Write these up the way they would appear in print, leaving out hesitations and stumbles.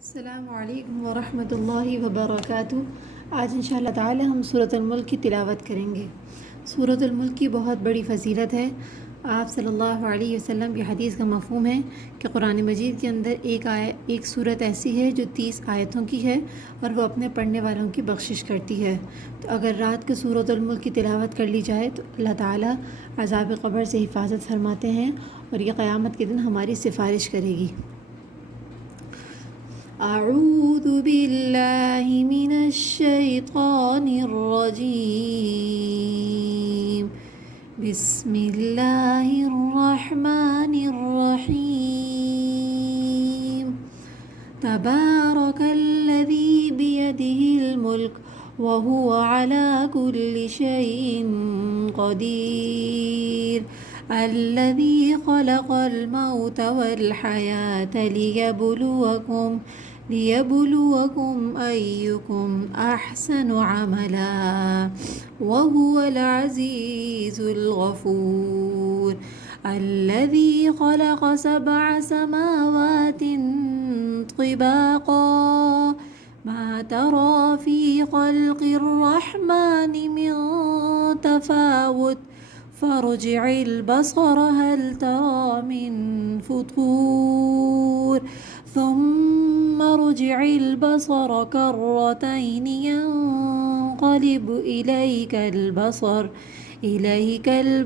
अस्सलामुअलैकुम वरहमतुल्लाहि वबरकातुहू। आज इंशाअल्लाह ताला हम सूरतुल मुल्क की तिलावत करेंगे। सूरतुल मुल्क की बहुत बड़ी फ़जीलत है। आप सल्लल्लाहु अलैहि वसल्लम की हदीस का मफ़हूम है कि कुरान मजीद के अंदर एक सूरत ऐसी है जो 30 आयतों की है और वो अपने पढ़ने वालों की बख्शिश करती है। तो अगर रात को सूरतुल मुल्क की तिलावत कर ली जाए तो अल्लाह ताला अज़ाब क़ब्र से हिफाजत फरमाते हैं और ये क़यामत के दिन हमारी सिफारिश करेगी। अऊज़ु बिल्लाहि मिनश शैतानिर रजीम। बिस्मिल्लाहिर रहमानिर रहीम। तबारकल्लज़ी बियदिहिल मुल्क व हुवा अला कुल्लि शैइन क़दीर। अल्लज़ी ख़लक़ल मौत वल हयात लियबलुवकुम अय्युकुम अहसनु अमला वहुवल अज़ीज़ुल गफ़ूर। अल्लज़ी ख़लक़ सबअ समावातिन तिबाक़ा मा तरा फ़ी ख़ल्क़िर रहमानि मिन तफ़ावुत फ़र्जि'िल बसर हल तरा मिन फ़ुतूर थुम्मा अर्जि'िल बसर कर्रतैन यंक़लिब इलैकल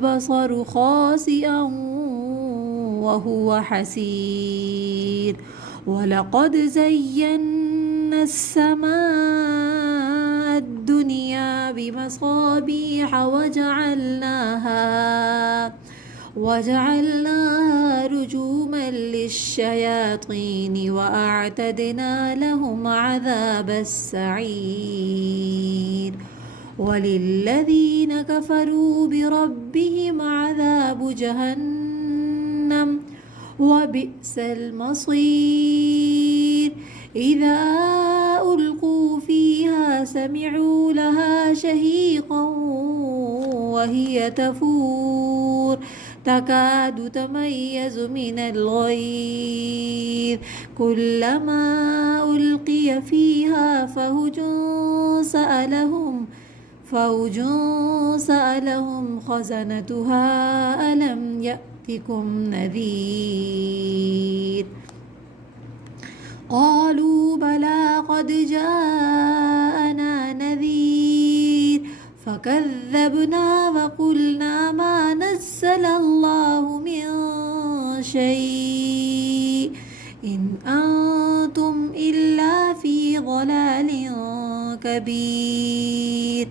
बसर ख़ासिअन वहुवा हसीर। वलक़द ज़य्यन्ना अस्समाअ अद्दुनिया बिमसाबीह वजअलनाहा रुजूमन लिश्शयातीन वअअतदना लहुम अज़ाबस सईर। वलिल्लज़ीन कफ़रू बिरब्बिहिम अज़ाबु जहन्नम वबिअसल मसीर। इज़ा उल्क़ू फ़ीहा समिअू लहा शहीक़न वहिय तफ़ूर तकादु तमय्यज़ु मिनल गैज़ कुल्लमा उल्क़िय फ़ीहा फ़ौजुन सअलहुम ख़ज़नतुहा अलम यअतिकुम नज़ीर। क़ालू बला क़द जाअना नज़ीर फ़कज़्ज़बना वक़ुलना मा नज़्ज़लल्लाहु मिन शैइन इन अंतुम इल्ला फ़ी ज़लालिन कबीर।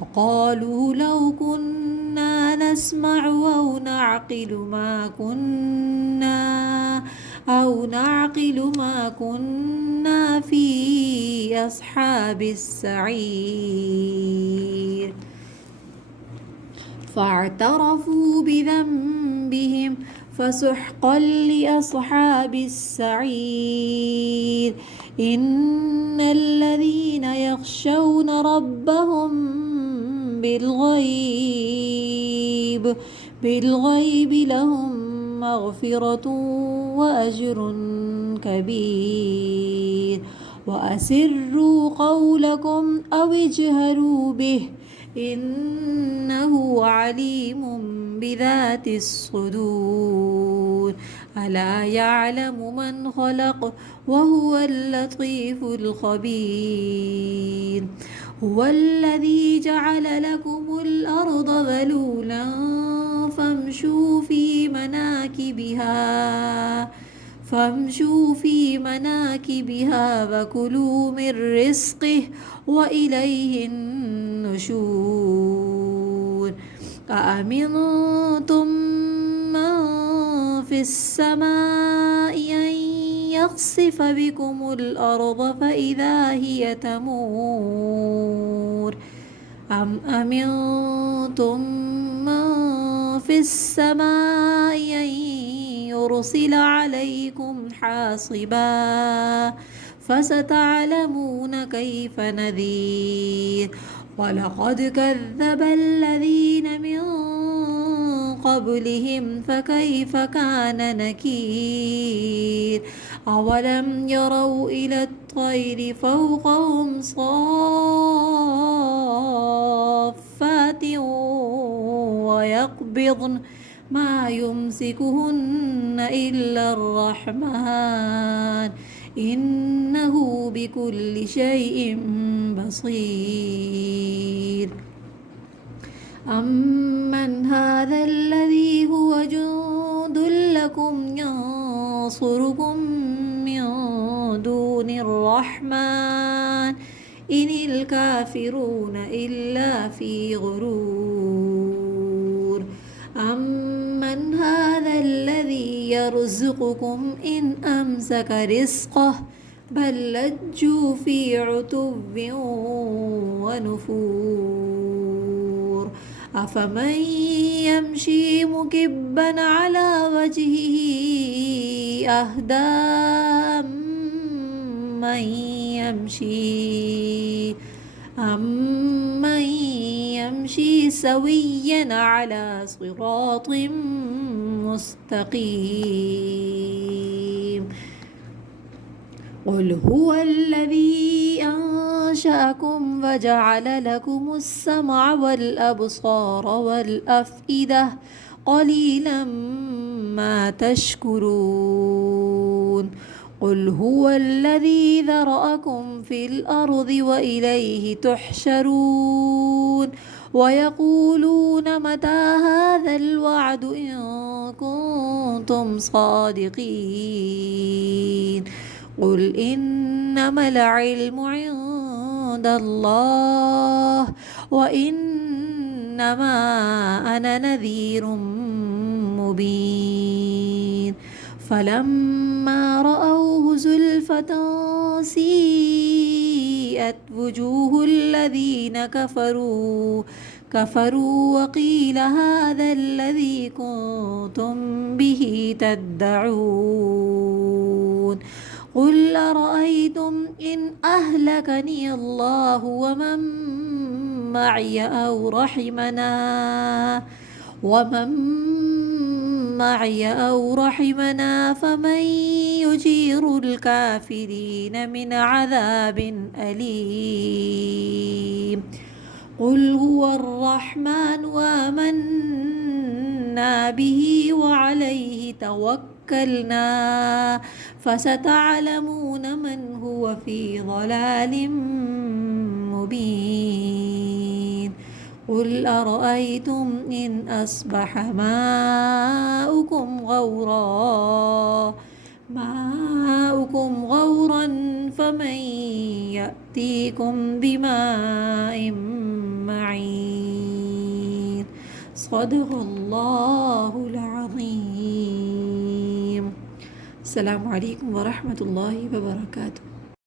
वक़ालू लौ कुन्ना नस्मअु औ नअक़िलु मा कुन्ना फ़ी अस्हाबिस सईर। फ़अतरफ़ू बिज़ंबिहिम फ़सुहक़न लिअस्हाबिस सईर। इन्नल्लज़ीन यख़शौन रब्बहुम बिलग़ैब लहुम मग़फ़िरतुन व अज्रुन कबीर। वअसिर्रू क़ौलकुम औ इजहरू बिहि इन्नहु अलीमुम बिज़ातिस सुदूर। अला यअलमु मन ख़लक़ वहुवल लतीफ़ुल ख़बीर। हुवल्लज़ी जअल लकुमुल अर्ज़ ज़लूलन फ़म्शू फ़ी मनाकिबिहा वकुलू मिन रिज़्क़िही व इलैहिन नुशूर। अअमिनतुम मन फ़िस समाइ अन यख़सिफ़ बिकुमुल अर्ज़ फ़इज़ा हिय तमूर। अम अमिनतुम मन फ़िस समाइ अन युरसिल अलैकुम हासिबा फसतअलमून कैफ़ नज़ीर। वलक़द कज़्ज़ब الذين من قبلهم فكيف كان نكير أولم يروا إلى الطير فوقهم صافات ويقبضن ما يمسكهن إلا الرحمن إنه بكل شيء بصير أمن هذا الذي هو جند لكم ينصركم من دون الرحمن إن الكافرون إلا في غرور أمن هذا الذي يرزقكم إن أمسك رزقه بل لجوا في عتو ونفور أفمن يمشي مكبا على وجهه أهدى أمن يمشي سويا على صراط مستقيم قل هو الذي أنشأكم وجعل لكم السمع والأبصار والأفئدة قليلا ما تشكرون قل هو الذي ذرأكم في الأرض وإليه تحشرون ويقولون متى هذا الوعد إن كنتم صادقين قل إنما العلم عند الله وإنما أنا نذير مبين فلما رأوه زلفة سيئت وجوه الذين كفروا وقيل هذا الذي كنتم به تدعون قل أرأيتم إن أهلكني الله ومن معي أو رحمنا فمن يجير الكافرين من عذاب أليم قل هو الرحمن وآمنا به وعليه توكلنا فستعلمون من هو في ضلال مبين قل أرأيتم إن أصبح ماؤكم غورا فمن يأتيكم بماء معين صدق الله العظيم السلام عليكم ورحمة الله وبركاته.